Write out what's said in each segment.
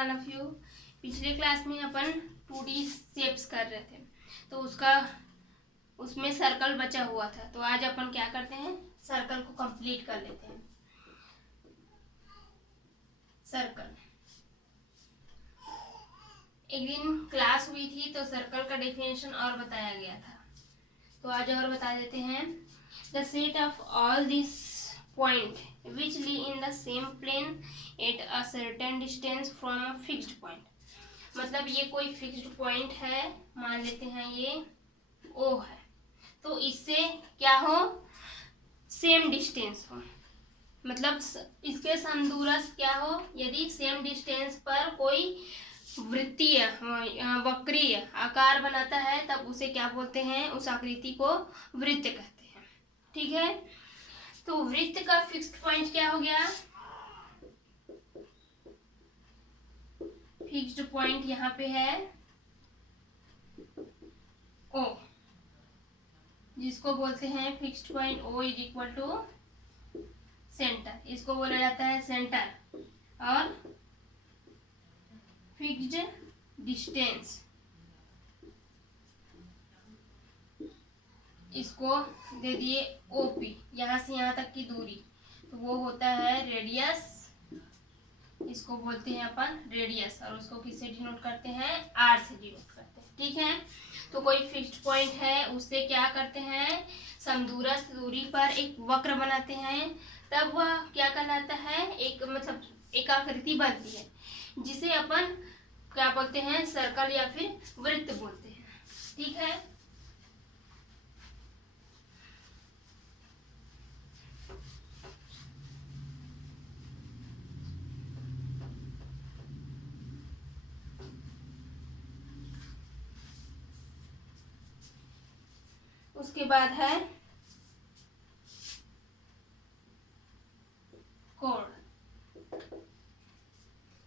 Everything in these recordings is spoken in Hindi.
All of you. पिछले क्लास में अपन 2D शेप्स कर रहे थे, तो उसमें सर्कल बचा हुआ था। तो आज अपन क्या करते हैं, सर्कल को कंप्लीट कर लेते हैं। सर्कल, एक दिन क्लास हुई थी तो सर्कल का डेफिनेशन और बताया गया था, तो आज और बता देते हैं। The set of all this point which lie in the same plane at a certain distance from a fixed point. मतलब ये कोई फिक्स्ड पॉइंट है, मान लेते हैं ये O है, तो इससे क्या हो, सेम डिस्टेंस हो, मतलब इसके समदूरस्थ क्या हो। यदि सेम डिस्टेंस पर कोई वृत्तीय वक्रीय आकार बनाता है तब उसे क्या बोलते हैं, उस आकृति को वृत्त कहते हैं। ठीक है, तो वृत्त का फिक्स्ड पॉइंट क्या हो गया, फिक्स्ड पॉइंट यहाँ पे है O, जिसको बोलते हैं fixed point O is equal to centre, इसको बोला जाता है सेंटर। और फिक्स्ड डिस्टेंस, इसको दे दिए OP, यहाँ से यहाँ तक की दूरी, तो वो होता है रेडियस, इसको बोलते हैं अपन रेडियस। और उसको किससे डिनोट करते हैं, R से डिनोट करते हैं। ठीक है, तो कोई फिक्स्ड पॉइंट है, उससे क्या करते हैं, समदूरस्थ दूरी पर एक वक्र बनाते हैं, तब वह क्या कहलाता है, एक मतलब एक आकृति बनती है, जिसे अपन क्या बोलते हैं, सर्कल या फिर वृत्त बोलते हैं। ठीक है, उसके बाद है कोण,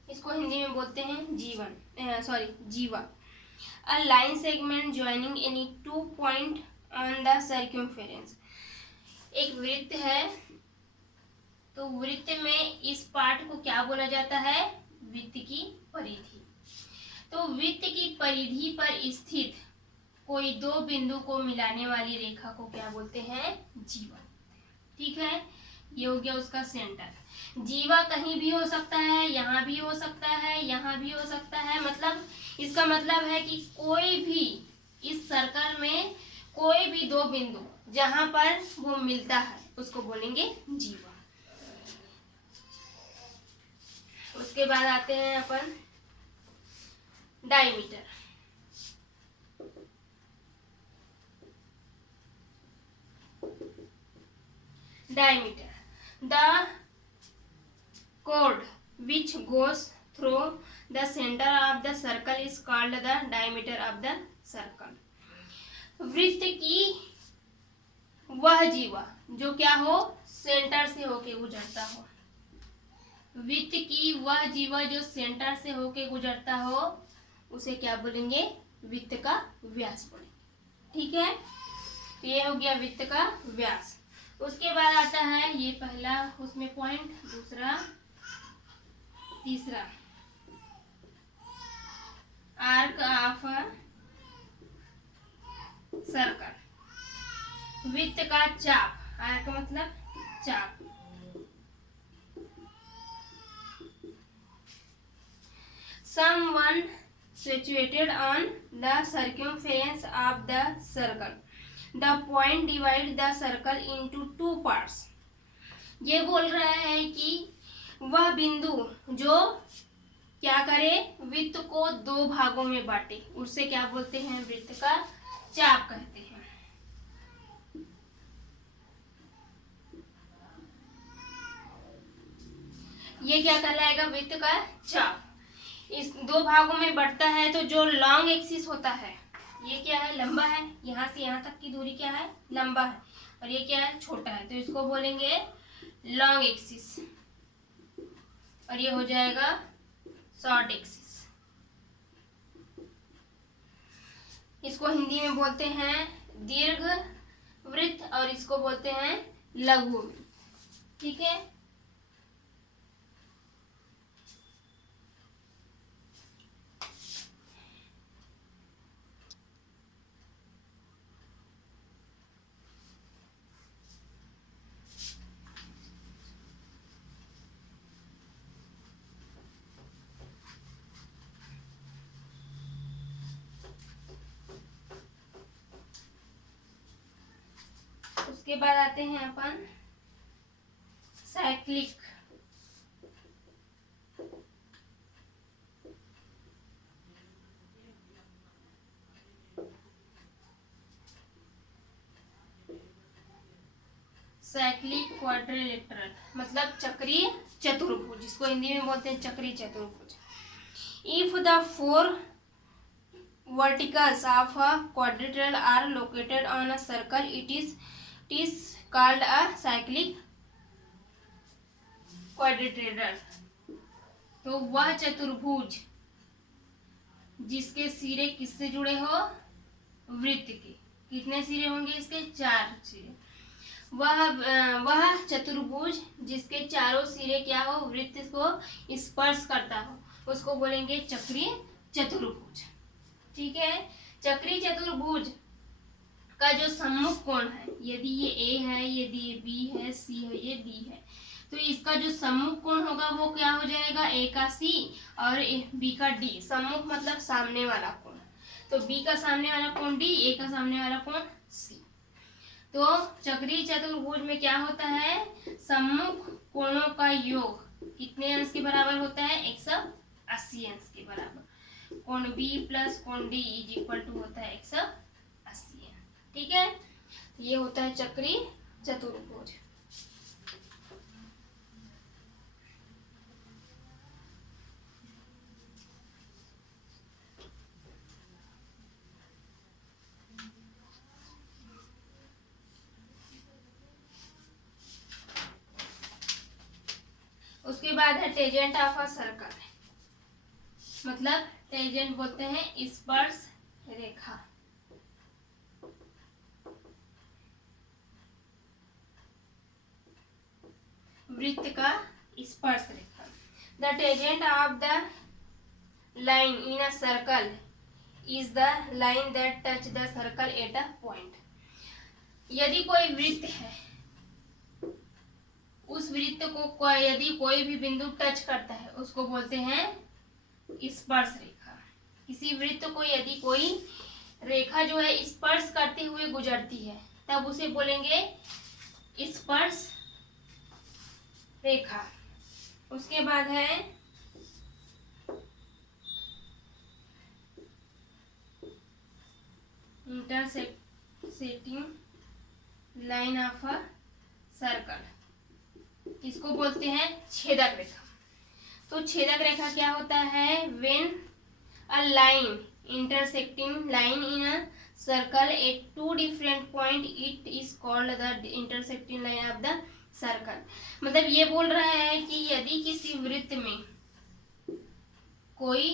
इसको हिंदी में बोलते हैं जीवा। A line segment joining any two point on the circumference. एक वृत्त है, तो वृत्त में इस पार्ट को क्या बोला जाता है, वृत्त की परिधि। तो वृत्त की परिधि पर स्थित कोई दो बिंदु को मिलाने वाली रेखा को क्या बोलते हैं, जीवा। ठीक है, ये हो गया उसका सेंटर। जीवा कहीं भी हो सकता है, यहाँ भी हो सकता है, यहाँ भी हो सकता है। मतलब इसका मतलब है कि कोई भी इस सर्कल में कोई भी दो बिंदु जहां पर वो मिलता है उसको बोलेंगे जीवा। उसके बाद आते हैं अपन diameter. Diameter, the chord which goes through the center of the circle is called the diameter of the circle. वृत्त की वह जीवा जो क्या हो, सेंटर से होके गुजरता हो। वृत्त की वह जीवा जो सेंटर से होके गुजरता हो उसे क्या बोलेंगे, वृत्त का व्यास बोलेंगे। ठीक है, तो ये हो गया वृत्त का व्यास। उसके बाद आता है ये पहला, उसमें पॉइंट, दूसरा, तीसरा, आर्क ऑफ सर्कल, वृत्त का चाप। आर्क मतलब चाप। Someone situated on the circumference of the circle. The point divide the circle into two parts. ये बोल रहा है कि वह बिंदु जो क्या करे, वृत्त को दो भागों में बांटे, उसे क्या बोलते हैं, वृत्त का चाप कहते हैं। ये क्या कहलाएगा, वृत्त का चाप। इस दो भागों में बढ़ता है तो जो लॉन्ग एक्सिस होता है, ये क्या है, लंबा है, यहाँ से यहाँ तक की दूरी क्या है, लंबा है, और ये क्या है, छोटा है, तो इसको बोलेंगे लॉन्ग एक्सिस। और ये हो जाएगा शॉर्ट एक्सिस। इसको हिंदी में बोलते हैं दीर्घ वृत्त और इसको बोलते हैं लघु वृत्त। ठीक है, उसके बाद आते हैं अपन साइक्लिक। साइक्लिक क्वाड्रिलेटरल मतलब चक्रीय चतुर्भुज, जिसको हिंदी में बोलते हैं चक्रीय चतुर्भुज। If the four verticals of a quadrilateral are located on a circle it is called a cyclic quadrilateral. तो वह चतुर्भुज जिसके सिरे किससे जुड़े हो, वृत्त के, कितने सिरे होंगे इसके, 4 सिरे। वह चतुर्भुज जिसके चारों सिरे क्या हो, वृत्त को स्पर्श करता हो, उसको बोलेंगे चक्रीय चतुर्भुज। ठीक है। चक्रीय चतुर्भुज का जो सम्मुख कोण है, यदि ये ए है, यदि ये बी है, सी है, ये डी है, तो इसका जो सम्मुख कोण होगा वो क्या हो जाएगा, ए का सी और बी का डी। सम्मुख मतलब सामने वाला कोण, तो बी का सामने वाला कोण डी, ए का सामने वाला कोण सी। तो चक्रीय चतुर्भुज में क्या होता है, सम्मुख कोणों का योग कितने अंश के बराबर होता है, 180 अंश के बराबर। कोण बी प्लस कोण डी इज इक्वल टू होता है 180। ठीक है, ये होता है चक्रीय चतुर्भुज। उसके बाद है टेंजेंट ऑफ अ सर्कल, मतलब टेंजेंट बोलते हैं स्पर्श रेखा। वृत्त का स्पर्श रेखा। The tangent of the line in a circle is the line that touch the circle at a point. यदि कोई वृत्त है, उस वृत्त को यदि कोई भी बिंदु टच करता है उसको बोलते हैं स्पर्श रेखा। किसी वृत्त को यदि कोई रेखा जो है स्पर्श करते हुए गुजरती है तब उसे बोलेंगे स्पर्श रेखा। उसके बाद है intersecting line of a circle, इसको बोलते हैं छेदक रेखा। तो छेदक रेखा क्या होता है, when a line intersecting line in a circle eight 2 different point it is called the intersecting line of the circle. मतलब ये बोल रहा है कि यदि किसी वृत्त में कोई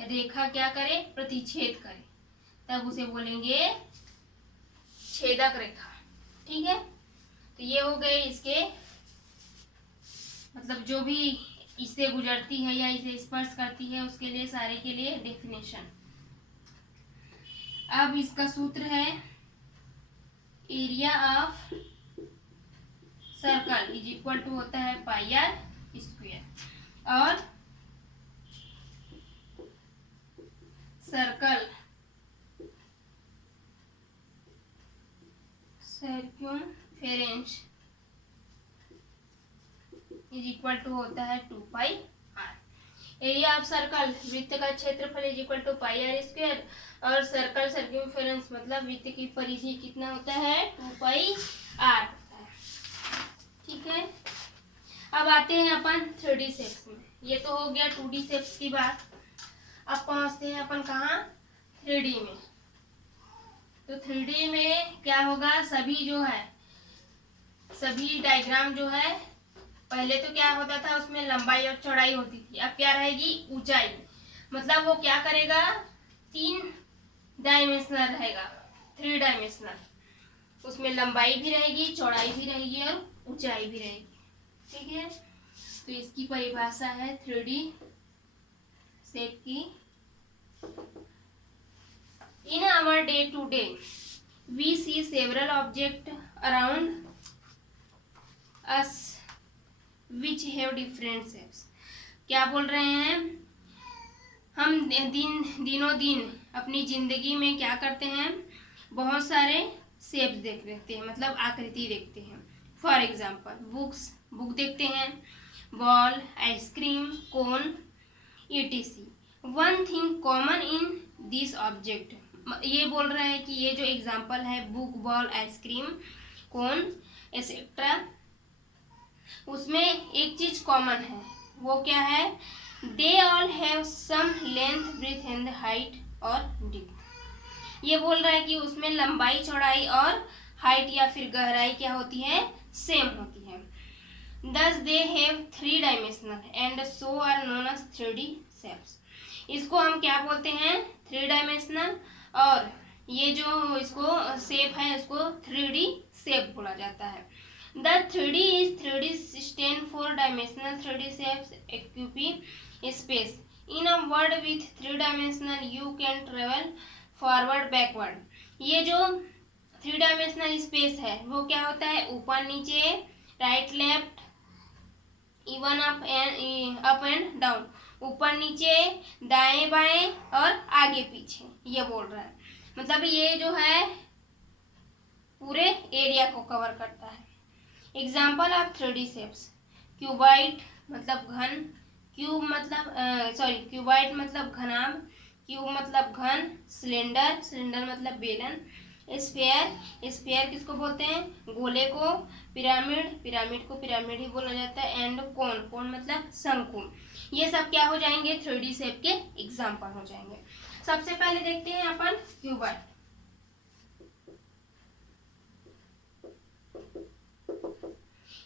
रेखा क्या करे, प्रतिच्छेद करे, तब उसे बोलेंगे छेदक रेखा। ठीक है, तो ये हो गए इसके मतलब जो भी इससे गुजरती है या इसे स्पर्श करती है उसके लिए सारे के लिए डेफिनेशन। अब इसका सूत्र है area of circle is equal to होता है पाई आर स्क्वायर, और circle circumference is equal to होता है 2 pi r. Area of circle वृत्त का क्षेत्रफल is equal to pi are square, और सर्कल सर्क्यूम्फेरेंस मतलब वृत्त की परिधि कितना होता है, 2 पाई आर होता है। ठीक है, अब आते हैं अपन 3D शेप्स में। ये तो हो गया 2D शेप्स की बात। अब पहुंचते हैं अपन कहाँ, 3D में। तो 3D में क्या होगा, सभी जो है सभी डायग्राम जो है, पहले तो क्या होता था उसमें लंबाई और चौड़ाई होती थी, अब क्या रहेगी, ऊंचाई। मतलब वो क्या करेगा, 3 डायमेंशनल रहेगा, 3 डायमेंशनल। उसमें लंबाई भी रहेगी, चौड़ाई भी रहेगी और ऊंचाई भी रहेगी। ठीक है, तो इसकी परिभाषा है 3D शेप की। In our day to day we see several object around us which have different shapes. क्या बोल रहे हैं, हम दिनों दिन अपनी जिंदगी में क्या करते हैं, बहुत सारे शेप देख लेते हैं, मतलब आकृति देखते हैं। फॉर एग्जाम्पल बुक देखते हैं, ball, ice cream, cone, etc. One thing common in this object, ये बोल रहा है कि ये जो एग्जाम्पल है book, ball, ice cream, cone etcetera, उसमें एक चीज कॉमन है, वो क्या है? They all have some length, breadth and height और डेप्थ। ये बोल रहा है कि उसमें लंबाई, चौड़ाई और हाइट या फिर गहराई क्या होती है? सेम होती है। Thus they have 3 dimensional and so are known as 3D shapes. इसको हम क्या बोलते हैं? 3 डायमेंशनल, और ये जो इसको शेप है इसको 3D शेप बोला जाता है। The 3D is 3D stand for dimensional 3D shapes occupy space. In a world with 3 dimensional you can travel forward backward. ये जो 3 डायमेंशनल स्पेस है वो क्या होता है? ऊपर नीचे, right left, even up and down, ऊपर नीचे, दाएं बाएं और आगे पीछे, ये बोल रहा है। मतलब ये जो है पूरे एरिया को कवर करता है। Example of 3D shapes, cuboid मतलब घन, क्यूबाइड मतलब घनाभ, क्यूब मतलब घन, सिलेंडर मतलब बेलन, स्फेयर किसको बोलते हैं? गोले को, पिरामिड को पिरामिड ही बोला जाता है, एंड कोन मतलब शंकु। ये सब क्या हो जाएंगे? 3D शेप के एग्जाम्पल हो जाएंगे। सबसे पहले देखते हैं अपन क्यूबाइड।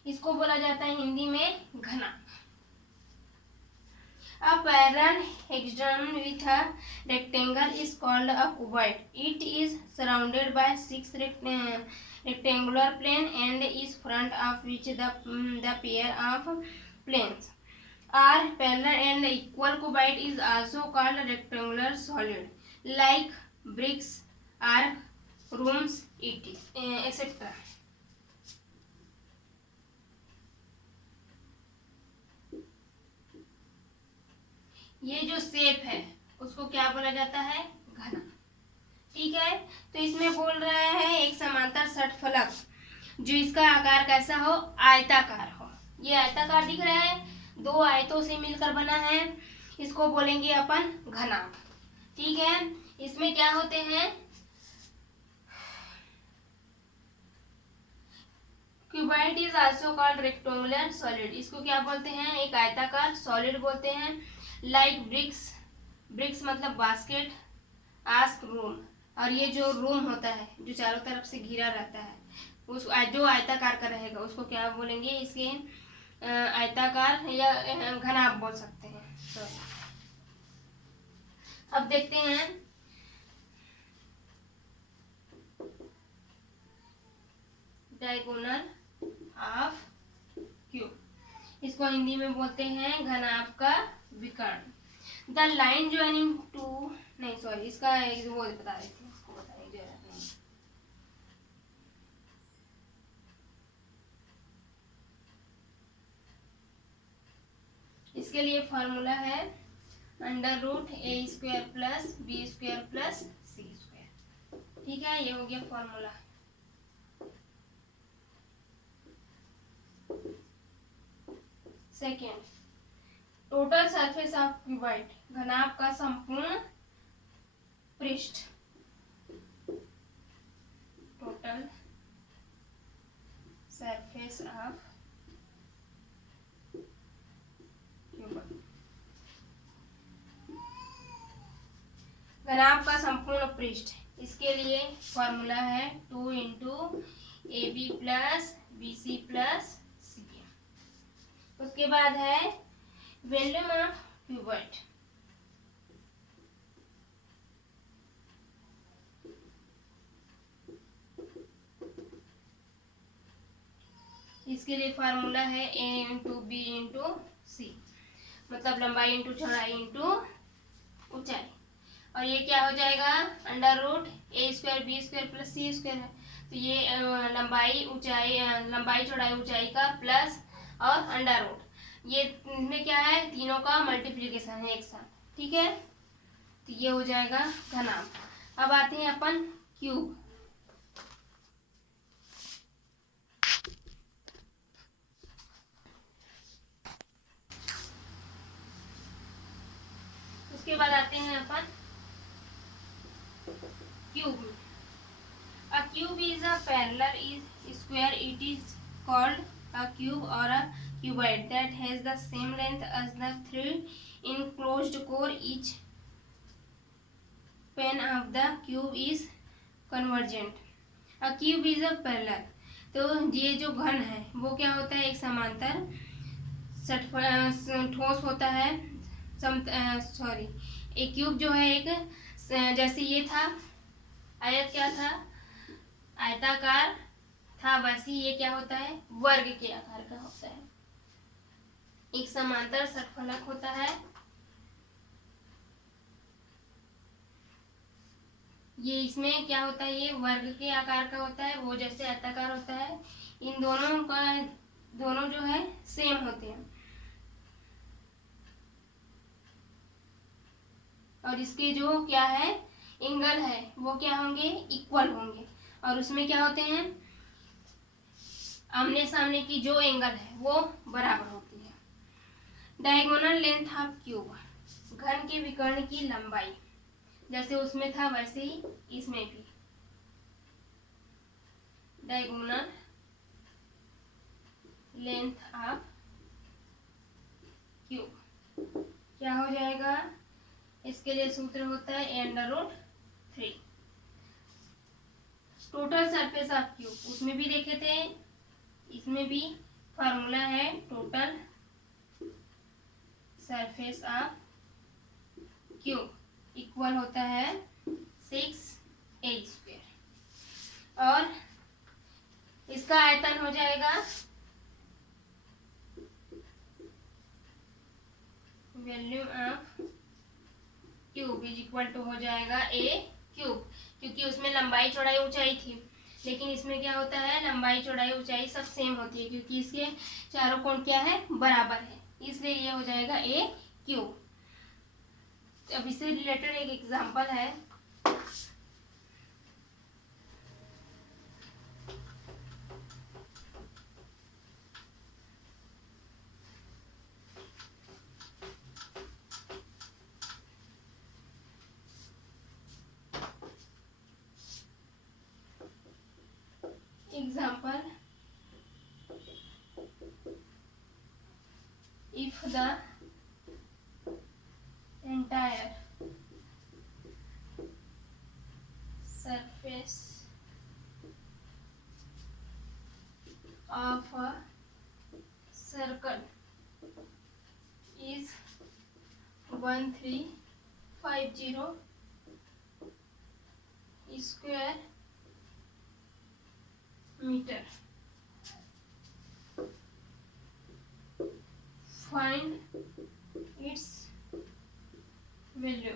इसको बोला जाता है हिंदी में घना। A parallel hexagon with a rectangle is called a cuboid. It is surrounded by 6 rectangular planes and is front of which the pair of planes are parallel and equal. Cuboid is also called a rectangular solid like bricks, arc, rooms, etc. ये जो शेप है उसको क्या बोला जाता है? घना। ठीक है, तो इसमें बोल रहा है एक समांतर षटफलक जो इसका आकार कैसा हो? आयताकार हो। ये आयताकार दिख रहा है, दो आयतों से मिलकर बना है, इसको बोलेंगे अपन घनाभ। ठीक है, इसमें क्या होते हैं? Cuboid is also called rectangular solid. इसको क्या बोलते हैं? एक आयताकार सॉलिड बोलते हैं। लाइक ब्रिक्स मतलब बास्केट, आस्क रूम, और ये जो रूम होता है जो चारों तरफ से घिरा रहता है उस जो आयताकार का रहेगा उसको क्या बोलेंगे? इसके आयताकार या घनाभ बोल सकते हैं। अब देखते हैं डायगोनल ऑफ क्यूब। इसको हिंदी में बोलते हैं घनाभ का विकर्ण। द लाइन ज्वाइनिंग टू, नहीं सॉरी, इसका वो बता रही थी, इसको बताइए जरूरत नहीं। इसके लिए फॉर्मूला है √a² plus b² plus c²। ठीक है, ये हो गया formula. Second, total surface of cuboid, घनाभ का संपूर्ण पृष्ठ। टोटल सरफेस ऑफ क्यूबाइड, घनाभ का संपूर्ण पृष्ठ। इसके लिए फॉर्मूला है 2 × AB plus BC plus CA। उसके बाद है वॉल्यूम ऑफ क्यूबाइड। इसके लिए फार्मूला है A × B × C, मतलब लंबाई इंटू चौड़ाई इंटू ऊंचाई। और ये क्या हो जाएगा? √a² b² प्लस c² है, तो ये लंबाई चौड़ाई ऊंचाई का प्लस और अंडर रूट, ये इसमें क्या है? तीनों का मल्टीप्लिकेशन है एक साथ। ठीक है, तो ये हो जाएगा घनाभ। अब आते हैं अपन क्यूब। उसके बाद आते हैं अपन क्यूब में। A cube is a parallel is square. It is called a cube or a cuboid that has the same length as the three enclosed core. Each pane of the cube is convergent. A cube is a parallel. तो ये जो घन है वो क्या होता है, एक समांतर ठोस होता है। सॉरी, एक क्यूब जो है एक जैसे ये था आयत, क्या था, आयताकार था, वैसे ये क्या होता है, वर्ग के आकार का होता है। एक समांतर षटफलक होता है, ये इसमें क्या होता है, ये वर्ग के आकार का होता है, वो जैसे आयताकार होता है। इन दोनों जो है सेम होते हैं और इसके जो क्या है एंगल है वो क्या होंगे, इक्वल होंगे। और उसमें क्या होते हैं, आमने सामने की जो एंगल है वो बराबर होती है। डायगोनल लेंथ ऑफ क्यूब, घन के विकर्ण की लंबाई, जैसे उसमें था वैसे ही इसमें भी। डायगोनल लेंथ ऑफ क्यूब क्या हो जाएगा, इसके लिए सूत्र होता है a√3। Total surface of cube, उसमें भी देखे थे, इसमें भी फार्मूला है total surface of cube equal होता है 6a²। और इसका आयतन हो जाएगा volume of cube is equal to हो जाएगा a³, क्योंकि उसमें लंबाई चौड़ाई ऊंचाई थी, लेकिन इसमें क्या होता है, लंबाई चौड़ाई ऊंचाई सब सेम होती है क्योंकि इसके चारों कोण क्या है, बराबर है, इसलिए ये हो जाएगा a³। अब इससे रिलेटेड एक एग्जांपल है। Example, if the entire surface of a circle is 1350 square meter, find its value.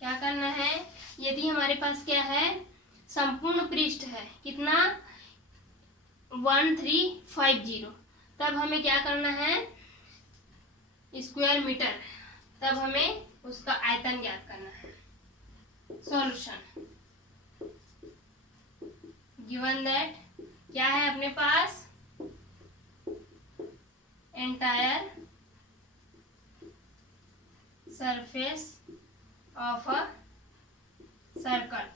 क्या करना है, यदि हमारे पास क्या है, संपूर्ण पृष्ठ है कितना 1350, तब हमें क्या करना है, स्क्वायर मीटर, तब हमें उसका आयतन ज्ञात करना है। सॉल्यूशन, गिवन दैट क्या है अपने पास, entire surface of a circle,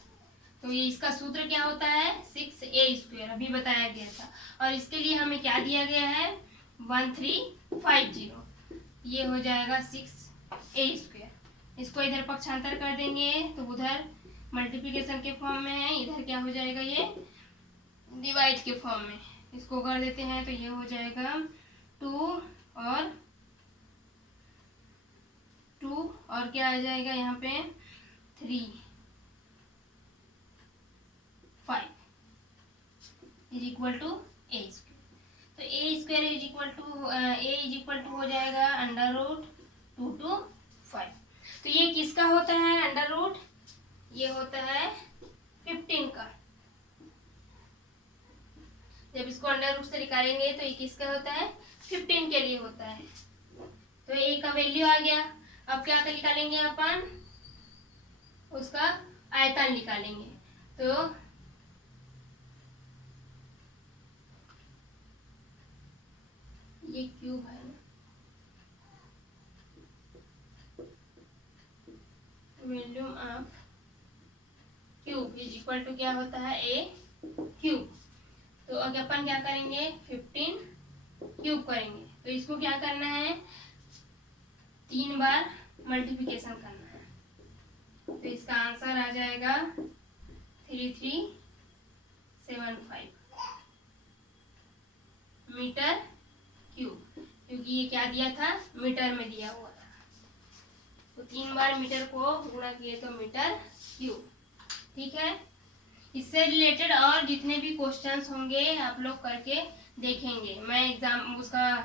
तो ये इसका सूत्र क्या होता है 6a², अभी बताया गया था। और इसके लिए हमें क्या दिया गया है 1350, ये हो जाएगा 6a²। इसको इधर पक्षांतर कर देंगे तो उधर मल्टीप्लिकेशन के फॉर्म में है, इधर क्या हो जाएगा, ये डिवाइड के फॉर्म में। इसको कर देते हैं तो ये हो जाएगा 2 और क्या आ जाएगा यहाँ पे 3 5 इज इक्वल टू a²। तो a² इज इक्वल टू हो जाएगा √2 to 5। तो ये किसका होता है √, ये होता है 15 का। जब इसको अंडर रूट से निकालेंगे तो ये किसका होता है 15 के लिए होता है। तो a का वैल्यू आ गया। अब क्या कर निकालेंगे अपन, उसका आयतन निकालेंगे। तो ये क्यूब है ना, volume of cube is equal to क्या होता है ए क्यूब। तो अगर अपन क्या करेंगे 15 क्यूब करेंगे तो इसको क्या करना है 3 बार मल्टीप्लिकेशन करना है। तो इसका आंसर आ जाएगा 3375 मीटर क्यूब, क्योंकि ये क्या दिया था मीटर में दिया हुआ था। तो 3 बार मीटर को गुणा किए तो मीटर क्यूब। ठीक है, इससे रिलेटेड और जितने भी क्वेश्चंस होंगे आप लोग करके देखेंगे। मैं एग्जाम उसका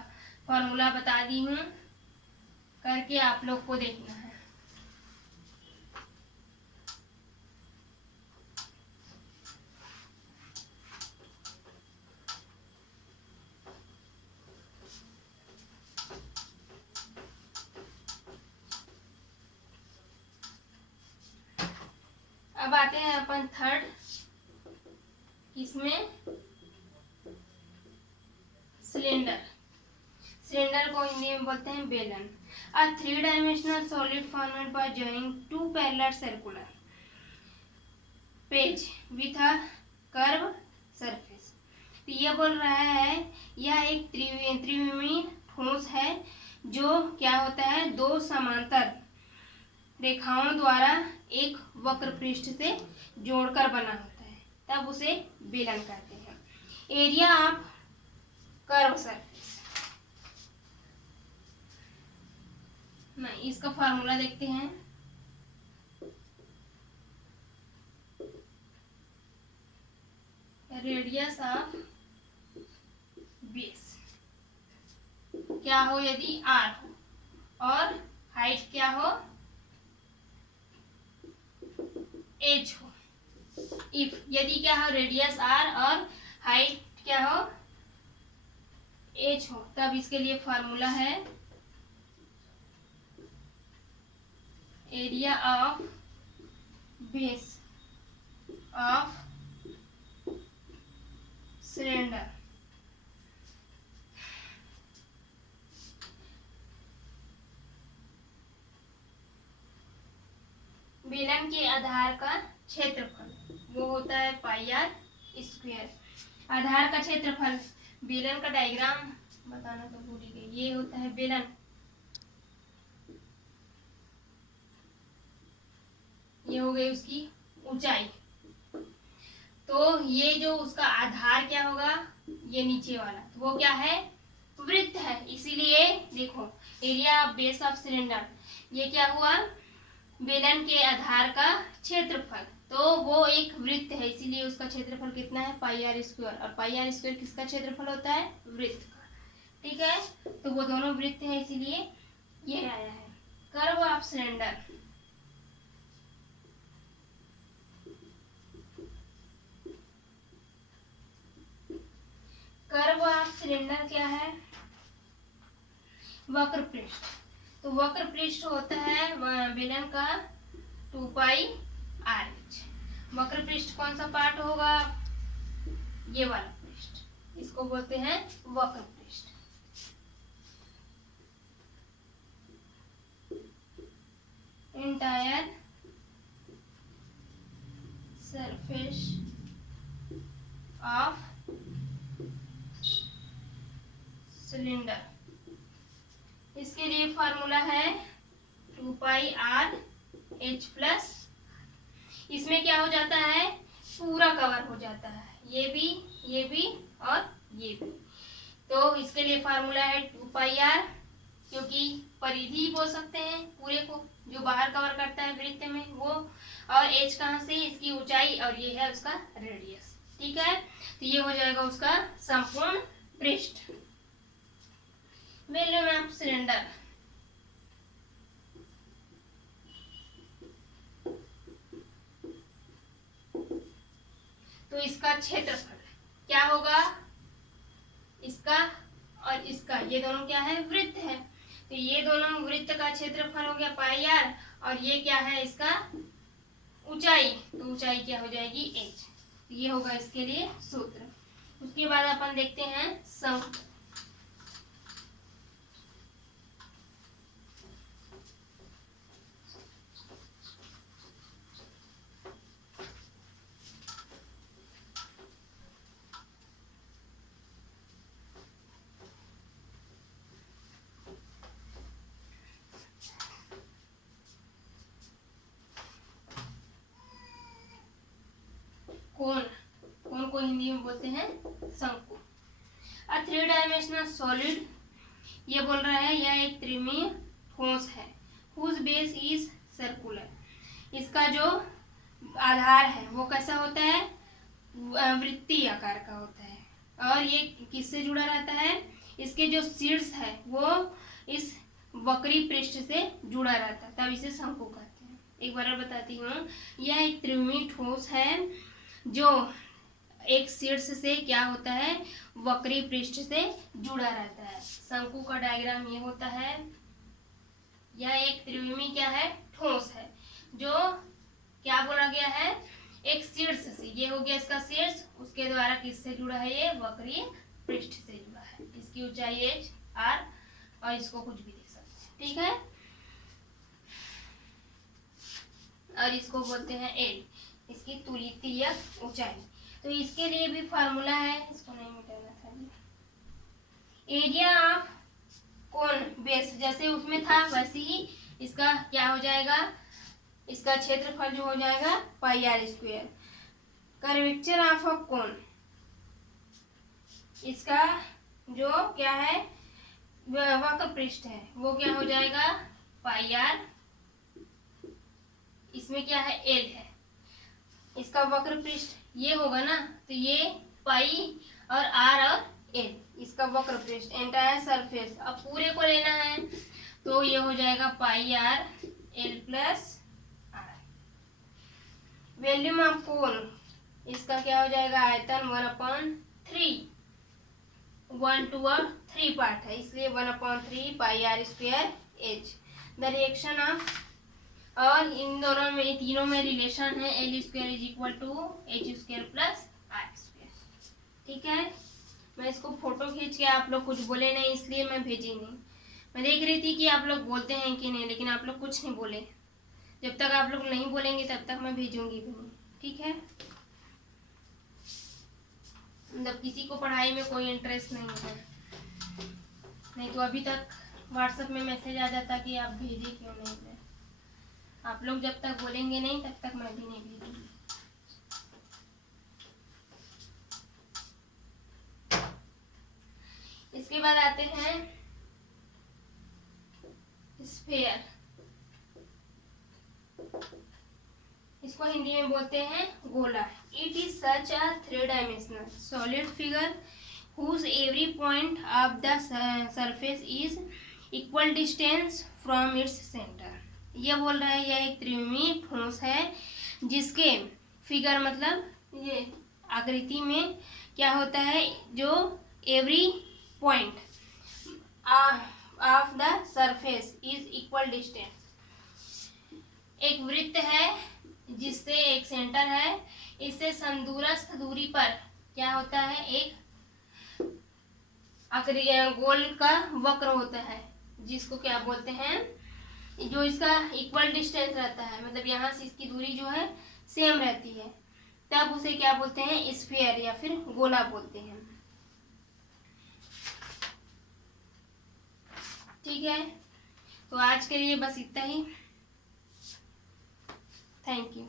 फॉर्मूला बता दी हूँ, करके आप लोग को देखना है। अब आते हैं अपन थर्ड, इसमें सिलेंडर। सिलेंडर को हिंदी में बोलते हैं बेलन। अ 3 dimensional solid formed bye joining 2 parallel circular page with a curve surface. तो ये बोल रहा है यह एक त्रिविमीय ठोस है जो क्या होता है 2 समांतर रेखाओं द्वारा एक वक्र पृष्ठ से जोड़कर बना होता है, तब उसे बेलन कहते हैं। एरिया ऑफ कर्व सरफेस, नहीं इसका फार्मूला देखते हैं। रेडियस ऑफ बेस क्या हो यदि r हो और हाइट क्या हो h हो। इफ यदि क्या हो रेडियस r और हाइट क्या हो h हो, तब इसके लिए फॉर्मूला है area of base of cylinder. बेलन के आधार का क्षेत्रफल वो होता है पाई आर स्क्वायर। आधार का क्षेत्रफल, बेलन का डायग्राम बताना तो भूल ही गई। ये होता है बेलन, ये हो गई उसकी ऊंचाई। तो ये जो उसका आधार क्या होगा ये नीचे वाला, तो वो क्या है वृत्त है। इसीलिए देखो area of base of cylinder, ये क्या हुआ बेलन के आधार का क्षेत्रफल, तो वो एक वृत्त है, इसीलिए उसका क्षेत्रफल कितना है पाई आर स्क्वायर। और पाई आर स्क्वायर किसका क्षेत्रफल होता है वृत्त का। ठीक है, तो वो दोनों वृत्त है, इसीलिए ये आया है। Curve of cylinder, curve of cylinder क्या है वक्र पृष्ठ। तो वक्र पृष्ठ होता है बेलन का 2 पाई आर एच। वक्र पृष्ठ कौन सा पार्ट होगा ये वाला पृष्ठ, इसको बोलते हैं वक्र पृष्ठ। एंटायर सरफेस ऑफ सिलेंडर, इसके लिए फॉर्मूला है 2 पाई आर एच प्लस। इसमें क्या हो जाता है पूरा कवर हो जाता है, ये भी और ये भी। तो इसके लिए फार्मूला है 2 पाई आर, क्योंकि परिधि बोल सकते हैं पूरे को जो बाहर कवर करता है वृत्त में वो, और एच कहाँ से इसकी ऊंचाई, और ये है उसका रेडियस। ठीक है, तो ये हो जाएगा उसका संपूर्ण पृष्ठ। वॉल्यूम ऑफ सिलेंडर, तो इसका क्षेत्रफल क्या होगा इसका और इसका, ये दोनों क्या है वृत्त है, तो ये दोनों वृत्त का क्षेत्रफल हो गया पाई आर, और ये क्या है इसका ऊंचाई, तो ऊंचाई क्या हो जाएगी h। तो ये होगा इसके लिए सूत्र। उसके बाद अपन देखते हैं शंकु। कोन, कोन को हिंदी में बोलते हैं शंकु। अ 3 डायमेंशनल सॉलिड, ये बोल रहा है यह एक त्रिमीय ठोस है। हुज बेस इज सर्कुलर, इसका जो आधार है वो कैसा होता है, वृत्तीय आकार का होता है। और ये किससे जुड़ा रहता है, इसके जो शीर्ष है वो इस वक्री पृष्ठ से जुड़ा रहता है, तब इसे शंकु कहते हैं। एक बार बताती हूँ, यह एक त्रिमीय ठोस है जो एक शीर्ष से क्या होता है, वक्री पृष्ठ से जुड़ा रहता है। शंकु का डायग्राम ये होता है। यह एक त्रिविमीय क्या है, ठोस है, जो क्या बोला गया है, एक शीर्ष से, ये हो गया इसका शीर्ष, उसके द्वारा किससे जुड़ा है, ये वक्रीय पृष्ठ से जुड़ा है। इसकी ऊंचाई h r, और इसको कुछ भी देख सकते हैं, ठीक है। और इसको बोलते हैं l, इसकी तुरीय ऊंचाई। तो इसके लिए भी फार्मूला है, इसको नहीं मिटाना था जी। एरिया ऑफ कोन बेस, जैसे उसमें था वैसे ही इसका क्या हो जाएगा, इसका क्षेत्रफल जो हो जाएगा pi are square. Curvature of a cone, इसका जो क्या है वक्र पृष्ठ है वो क्या हो जाएगा पाई आर, इसमें क्या है एल है, इसका वक्र पृष्ठ ये होगा ना, तो ये पाई और आर और एल, इसका वक्र पृष्ठ एंटायर सरफेस। अब पूरे को लेना है तो ये हो जाएगा pi R L plus R. Volume of cone, इसका क्या हो जाएगा आयतन 1/3, 1 to 3 पार्ट है, इसलिए 1/3 pi are square H. The reaction of, और इन दोनों में, तीनों में रिलेशन है, L square is equal to H square plus R square, ठीक है। मैं इसको फोटो खींच के, आप लोग कुछ बोले नहीं इसलिए मैं भेजी नहीं। मैं देख रही थी कि आप लोग बोलते हैं कि नहीं, लेकिन आप लोग कुछ नहीं बोले। जब तक आप लोग नहीं बोलेंगे तब तक मैं भेजूंगी भी नहीं, ठीक है। मतलब किसी को पढ़ाई में कोई इंटरेस्ट नहीं है, नहीं तो अभी तक व्हाट्सएप में मैसेज आ जाता कि आप भेजे क्यों नहीं है। आप लोग जब तक बोलेंगे नहीं तब तक मैं भी नहीं भेजूंगी। इसके बाद आते हैं स्फीयर, इसको हिंदी में बोलते हैं गोला। It is such a 3 dimensional solid figure whose every point of the surface is equal distance from its center। ये बोल रहा है यह एक त्रिविमीय ठोस है जिसके फिगर मतलब ये आकृति में क्या होता है, जो every point of the surface is equal distance, एक वृत्त है जिससे एक सेंटर है, इससे समदूरस्थ दूरी पर क्या होता है, एक गोल का वक्र होता है, जिसको क्या बोलते हैं, जो इसका इक्वल डिस्टेंस रहता है, मतलब यहाँ से इसकी दूरी जो है सेम रहती है, तब उसे क्या बोलते हैं, स्फीयर या फिर गोला बोलते हैं, ठीक है। तो आज के लिए बस इतना ही, थैंक यू।